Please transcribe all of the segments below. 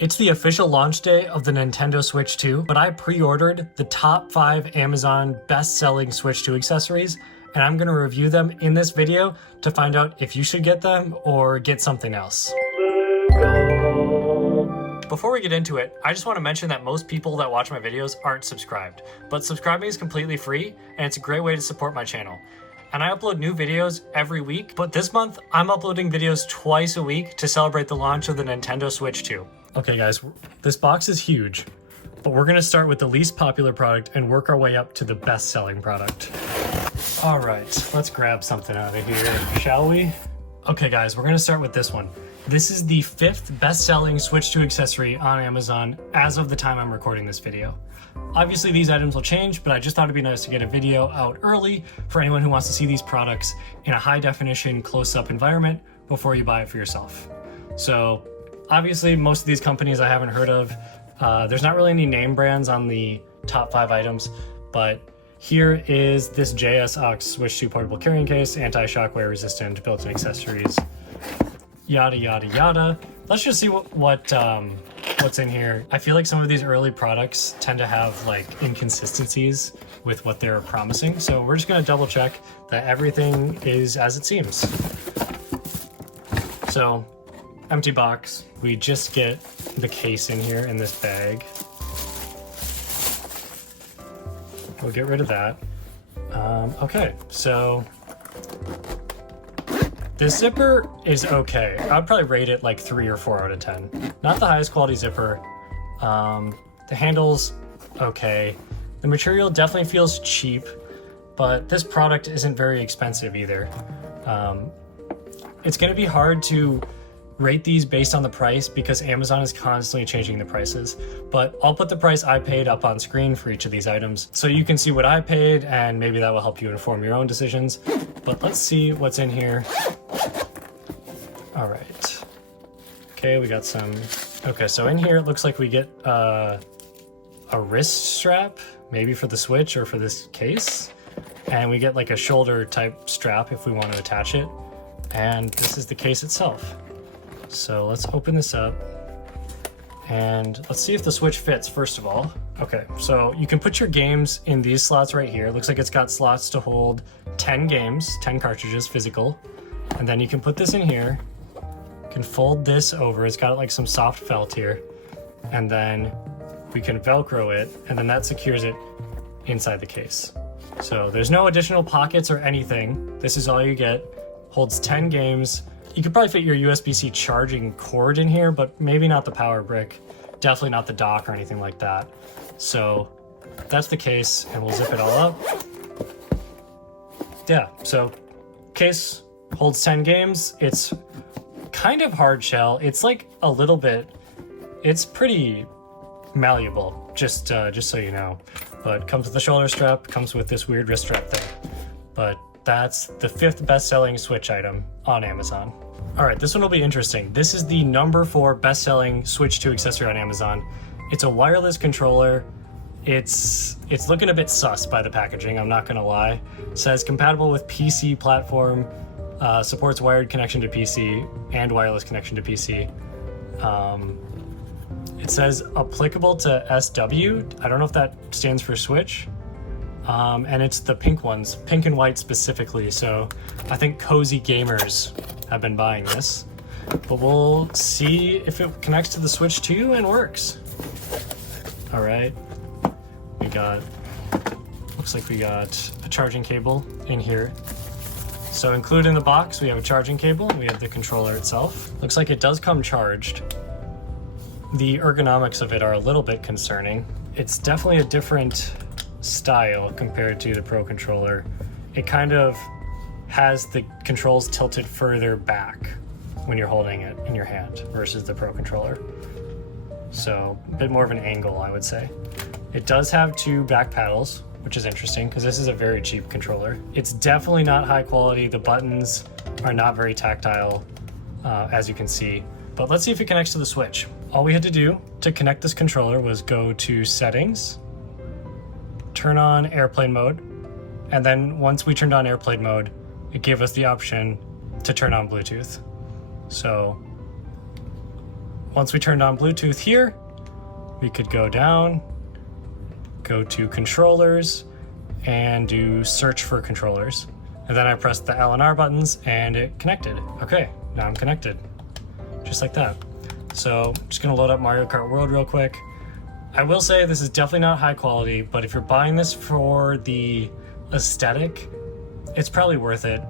It's the official launch day of the Nintendo Switch 2, but I pre-ordered the top 5 Amazon best-selling Switch 2 accessories, and I'm going to review them in this video to find out if you should get them or get something else. Before we get into it, I just want to mention that most people that watch my videos aren't subscribed, but subscribing is completely free, and it's a great way to support my channel. And I upload new videos every week, but this month I'm uploading videos twice a week to celebrate the launch of the Nintendo Switch 2. Okay guys, this box is huge, but we're gonna start with the least popular product and work our way up to the best-selling product. All right, let's grab something out of here, shall we? Okay guys, we're gonna start with this one. This is the 5th best-selling Switch 2 accessory on Amazon as of the time I'm recording this video. Obviously these items will change, but I just thought it'd be nice to get a video out early for anyone who wants to see these products in a high-definition close-up environment before you buy it for yourself. So obviously most of these companies I haven't heard of. There's not really any name brands on the top 5 items, but here is this JS Aux Switch 2 portable carrying case, anti-shockwave resistant, built-in accessories, yada yada yada. Let's just see what's in here. I feel like some of these early products tend to have like inconsistencies with what they're promising, so we're just gonna double check that everything is as it seems. So, empty box. We just get the case in here in this bag. We'll get rid of that. Okay, so this zipper is okay. I'd probably rate it like 3 or 4 out of 10. Not the highest quality zipper. The handle's okay. The material definitely feels cheap, but this product isn't very expensive either. It's gonna be hard to rate these based on the price because Amazon is constantly changing the prices, but I'll put the price I paid up on screen for each of these items so you can see what I paid, and maybe that will help you inform your own decisions. But let's see what's in here. All right. Okay, we got some. Okay, so in here it looks like we get a wrist strap, maybe for the Switch or for this case, and we get like a shoulder type strap if we want to attach it. And this is the case itself. So let's open this up and let's see if the Switch fits first of all. Okay, so you can put your games in these slots right here. It looks like it's got slots to hold 10 games, 10 cartridges physical. And then you can put this in here. You can fold this over. It's got like some soft felt here. And then we can Velcro it, and then that secures it inside the case. So there's no additional pockets or anything. This is all you get. Holds 10 games. You could probably fit your USB-C charging cord in here, but maybe not the power brick. Definitely not the dock or anything like that. So that's the case, and we'll zip it all up. Yeah, so case holds 10 games. It's kind of hard shell. It's like a little bit, it's pretty malleable, just so you know. But comes with the shoulder strap, comes with this weird wrist strap thing. But that's the 5th best-selling Switch item on Amazon. All right, this one will be interesting. This is the number 4 best-selling Switch 2 accessory on Amazon. It's a wireless controller. It's looking a bit sus by the packaging, I'm not gonna lie. It says compatible with PC platform, supports wired connection to PC and wireless connection to PC. It says applicable to SW. I don't know if that stands for Switch. And it's the pink ones, pink and white specifically, so I think cozy gamers have been buying this. But we'll see if it connects to the Switch 2 and works. All right, looks like we got a charging cable in here. So included in the box, we have a charging cable, we have the controller itself. Looks like it does come charged. The ergonomics of it are a little bit concerning. It's definitely a different style compared to the Pro Controller. It kind of has the controls tilted further back when you're holding it in your hand versus the Pro Controller. So a bit more of an angle, I would say. It does have 2 back paddles, which is interesting because this is a very cheap controller. It's definitely not high quality. The buttons are not very tactile, as you can see. But let's see if it connects to the Switch. All we had to do to connect this controller was go to Settings, turn on airplane mode, and then once we turned on airplane mode, it gave us the option to turn on Bluetooth. So once we turned on Bluetooth here, we could go down, go to controllers, and do search for controllers. And then I pressed the L and R buttons and it connected. Okay, now I'm connected, just like that. So I'm just gonna load up Mario Kart World real quick. I will say this is definitely not high quality, but if you're buying this for the aesthetic, it's probably worth it.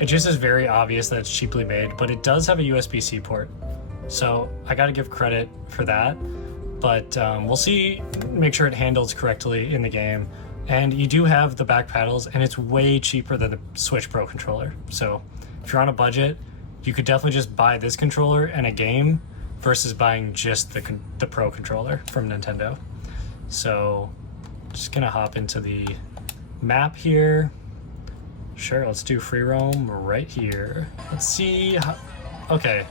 It just is very obvious that it's cheaply made, but it does have a USB-C port. So I gotta give credit for that. But we'll see, make sure it handles correctly in the game. And you do have the back paddles, and it's way cheaper than the Switch Pro controller. So if you're on a budget, you could definitely just buy this controller and a game versus buying just the Pro controller from Nintendo. So just gonna hop into the map here. Sure, let's do free roam right here. Let's see how, okay.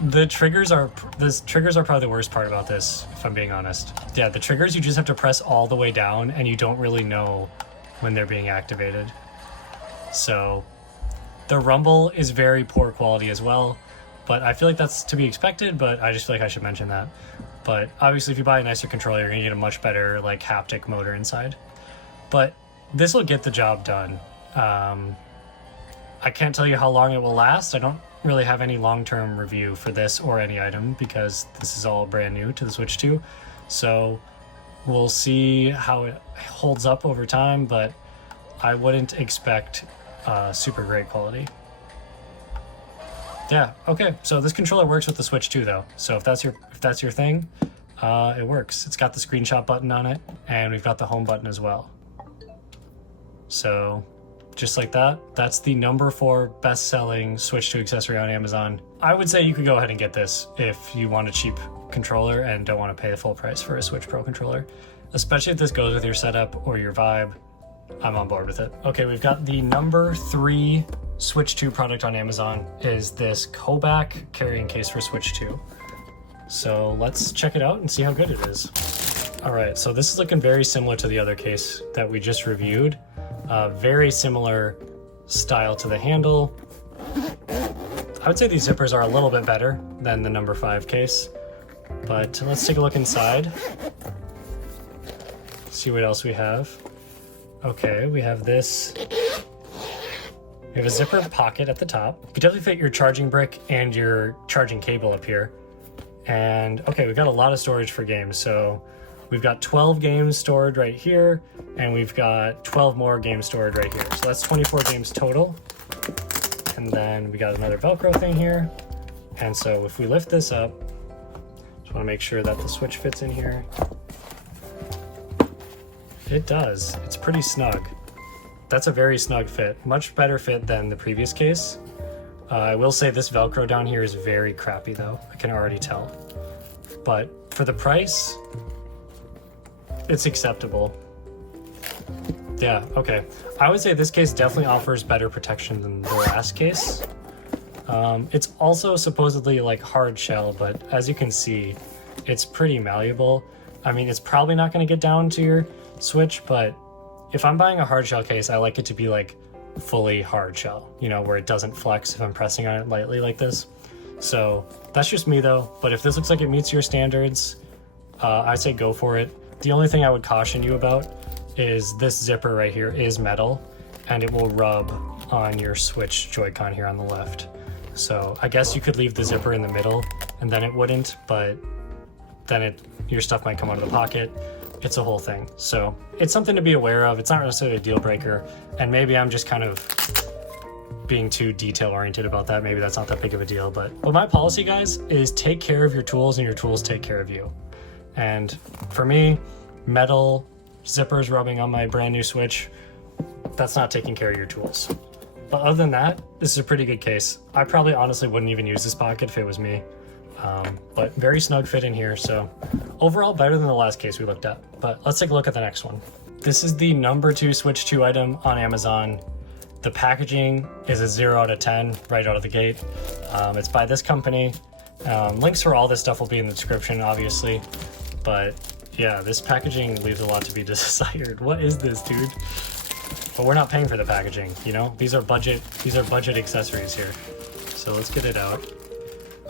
The triggers are probably the worst part about this, if I'm being honest. Yeah, the triggers, you just have to press all the way down and you don't really know when they're being activated. So the rumble is very poor quality as well, but I feel like that's to be expected, but I just feel like I should mention that. But obviously if you buy a nicer controller, you're gonna get a much better like haptic motor inside. But this will get the job done. I can't tell you how long it will last. I don't really have any long-term review for this or any item because this is all brand new to the Switch 2. So we'll see how it holds up over time, but I wouldn't expect super great quality. Yeah, okay, so this controller works with the Switch 2 though. So if that's your thing, it works. It's got the screenshot button on it, and we've got the home button as well. So just like that, that's the number 4 best-selling Switch 2 accessory on Amazon. I would say you could go ahead and get this if you want a cheap controller and don't want to pay the full price for a Switch Pro controller. Especially if this goes with your setup or your vibe, I'm on board with it. Okay, we've got the number 3 Switch 2 product on Amazon is this Kobak carrying case for Switch 2. So let's check it out and see how good it is. All right, so this is looking very similar to the other case that we just reviewed. Very similar style to the handle. I would say these zippers are a little bit better than the number 5 case, but let's take a look inside. See what else we have. Okay, we have this. We have a zipper pocket at the top. You can definitely fit your charging brick and your charging cable up here. And okay, we've got a lot of storage for games. So we've got 12 games stored right here, and we've got 12 more games stored right here. So that's 24 games total. And then we got another Velcro thing here. And so if we lift this up, just want to make sure that the Switch fits in here. It does. It's pretty snug. That's a very snug fit. Much better fit than the previous case. I will say this Velcro down here is very crappy though. I can already tell. But for the price, it's acceptable. Yeah, okay. I would say this case definitely offers better protection than the last case. It's also supposedly like hard shell, but as you can see, it's pretty malleable. I mean, it's probably not going to get down to your Switch, but if I'm buying a hard shell case, I like it to be like fully hard shell, you know, where it doesn't flex if I'm pressing on it lightly like this. So that's just me though, but if this looks like it meets your standards, I say go for it. The only thing I would caution you about is this zipper right here is metal, and it will rub on your Switch Joy-Con here on the left. So I guess you could leave the zipper in the middle and then it wouldn't, but then your stuff might come out of the pocket. It's a whole thing. So it's something to be aware of. It's not necessarily a deal breaker. And maybe I'm just kind of being too detail oriented about that. Maybe that's not that big of a deal, but my policy, guys, is take care of your tools and your tools take care of you. And for me, metal zippers rubbing on my brand new Switch, that's not taking care of your tools. But other than that, this is a pretty good case. I probably honestly wouldn't even use this pocket if it was me. But very snug fit in here, so overall better than the last case we looked at. But let's take a look at the next one. This is the number 2 Switch 2 item on Amazon. The packaging is a 0 out of 10 right out of the gate. It's by this company. Links for all this stuff will be in the description, obviously. But yeah, this packaging leaves a lot to be desired. What is this, dude? But we're not paying for the packaging, you know? These are budget accessories here. So let's get it out.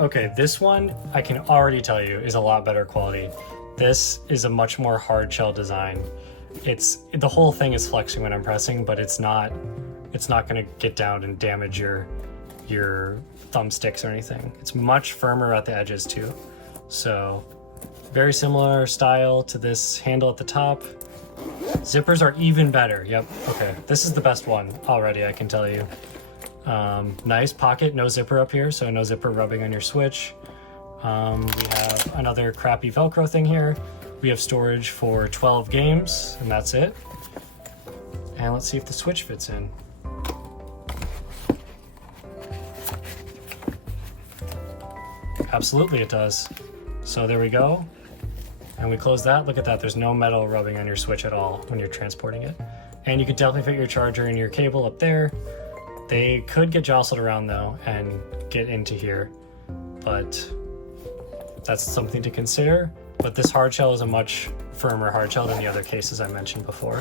Okay, this one I can already tell you is a lot better quality. This is a much more hard shell design. The whole thing is flexing when I'm pressing, but it's not gonna get down and damage your thumbsticks or anything. It's much firmer at the edges too. So very similar style to this handle at the top. Zippers are even better. Yep, okay. This is the best one already, I can tell you. Nice pocket, no zipper up here, so no zipper rubbing on your Switch. We have another crappy Velcro thing here. We have storage for 12 games, and that's it. And let's see if the Switch fits in. Absolutely it does. So there we go. And we close that. Look at that, there's no metal rubbing on your Switch at all when you're transporting it. And you could definitely fit your charger and your cable up there. They could get jostled around though and get into here, but that's something to consider. But this hard shell is a much firmer hard shell than the other cases I mentioned before.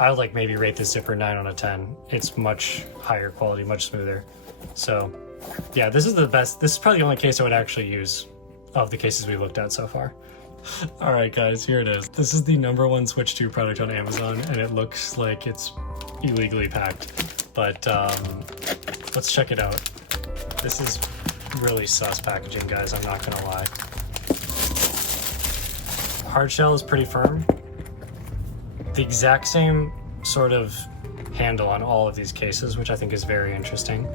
I would like maybe rate this zipper 9 out of 10. It's much higher quality, much smoother. So yeah, this is the best. This is probably the only case I would actually use of the cases we looked at so far. All right guys, here it is. This is the #1 Switch 2 product on Amazon, and it looks like it's illegally packed. But let's check it out. This is really sus packaging, guys, I'm not gonna lie. Hard shell is pretty firm. The exact same sort of handle on all of these cases, which I think is very interesting.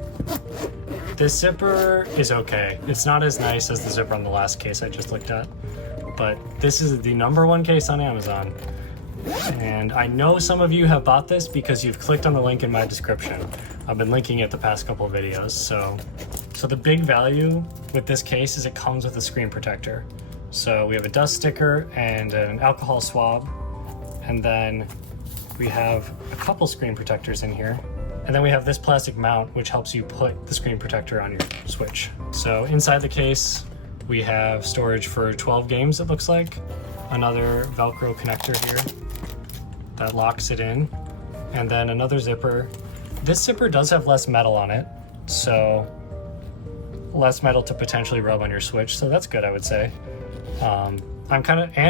This zipper is okay. It's not as nice as the zipper on the last case I just looked at, but this is the #1 case on Amazon. And I know some of you have bought this because you've clicked on the link in my description. I've been linking it the past couple of videos. So the big value with this case is it comes with a screen protector. So we have a dust sticker and an alcohol swab. And then we have a couple screen protectors in here. And then we have this plastic mount, which helps you put the screen protector on your Switch. So inside the case, we have storage for 12 games, it looks like. Another Velcro connector here that locks it in, and then another zipper. This zipper does have less metal on it, so less metal to potentially rub on your Switch, so that's good, I would say. And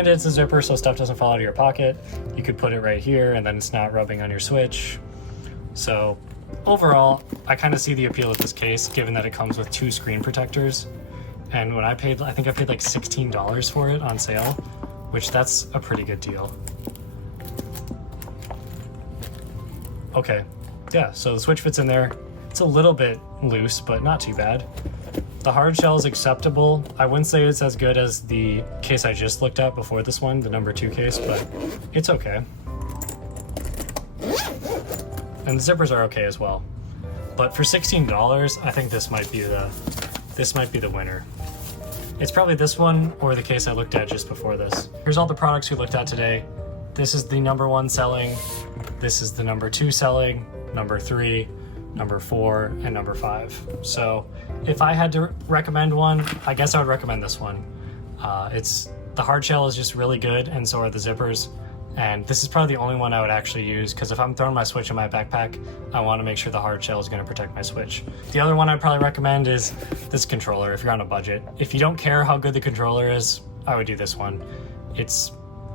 it's a zipper, so stuff doesn't fall out of your pocket. You could put it right here, and then it's not rubbing on your Switch. So overall, I kind of see the appeal of this case, given that it comes with 2 screen protectors. And when I think I paid like $16 for it on sale, which that's a pretty good deal. Okay, yeah, so the Switch fits in there. It's a little bit loose, but not too bad. The hard shell is acceptable. I wouldn't say it's as good as the case I just looked at before this one, the #2 case, but it's okay. And the zippers are okay as well. But for $16, I think this might be the winner. It's probably this one or the case I looked at just before this. Here's all the products we looked at today. This is the #1 selling. This is the #2 selling, #3, #4, and #5. So if I had to recommend one, I guess I would recommend this one. The hard shell is just really good, and so are the zippers. And this is probably the only one I would actually use, because if I'm throwing my Switch in my backpack, I want to make sure the hard shell is going to protect my Switch. The other one I'd probably recommend is this controller if you're on a budget. If you don't care how good the controller is, I would do this one.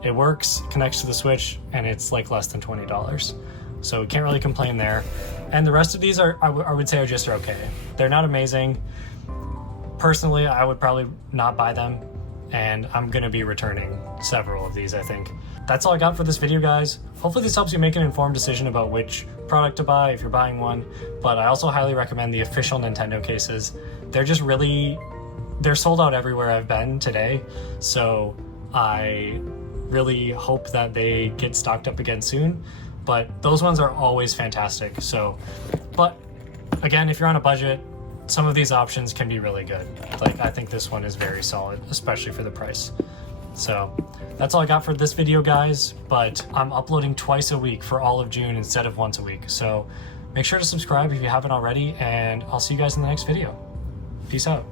It works, connects to the Switch, and it's like less than $20. So can't really complain there. And the rest of these I would say are just okay. They're not amazing. Personally, I would probably not buy them, and I'm gonna be returning several of these, I think. That's all I got for this video, guys. Hopefully this helps you make an informed decision about which product to buy if you're buying one, but I also highly recommend the official Nintendo cases. They're sold out everywhere I've been today, so I really hope that they get stocked up again soon, but those ones are always fantastic. But again, if you're on a budget, some of these options can be really good. Like, I think this one is very solid, especially for the price. So that's all I got for this video, guys, but I'm uploading twice a week for all of June instead of once a week. So make sure to subscribe if you haven't already, and I'll see you guys in the next video. Peace out.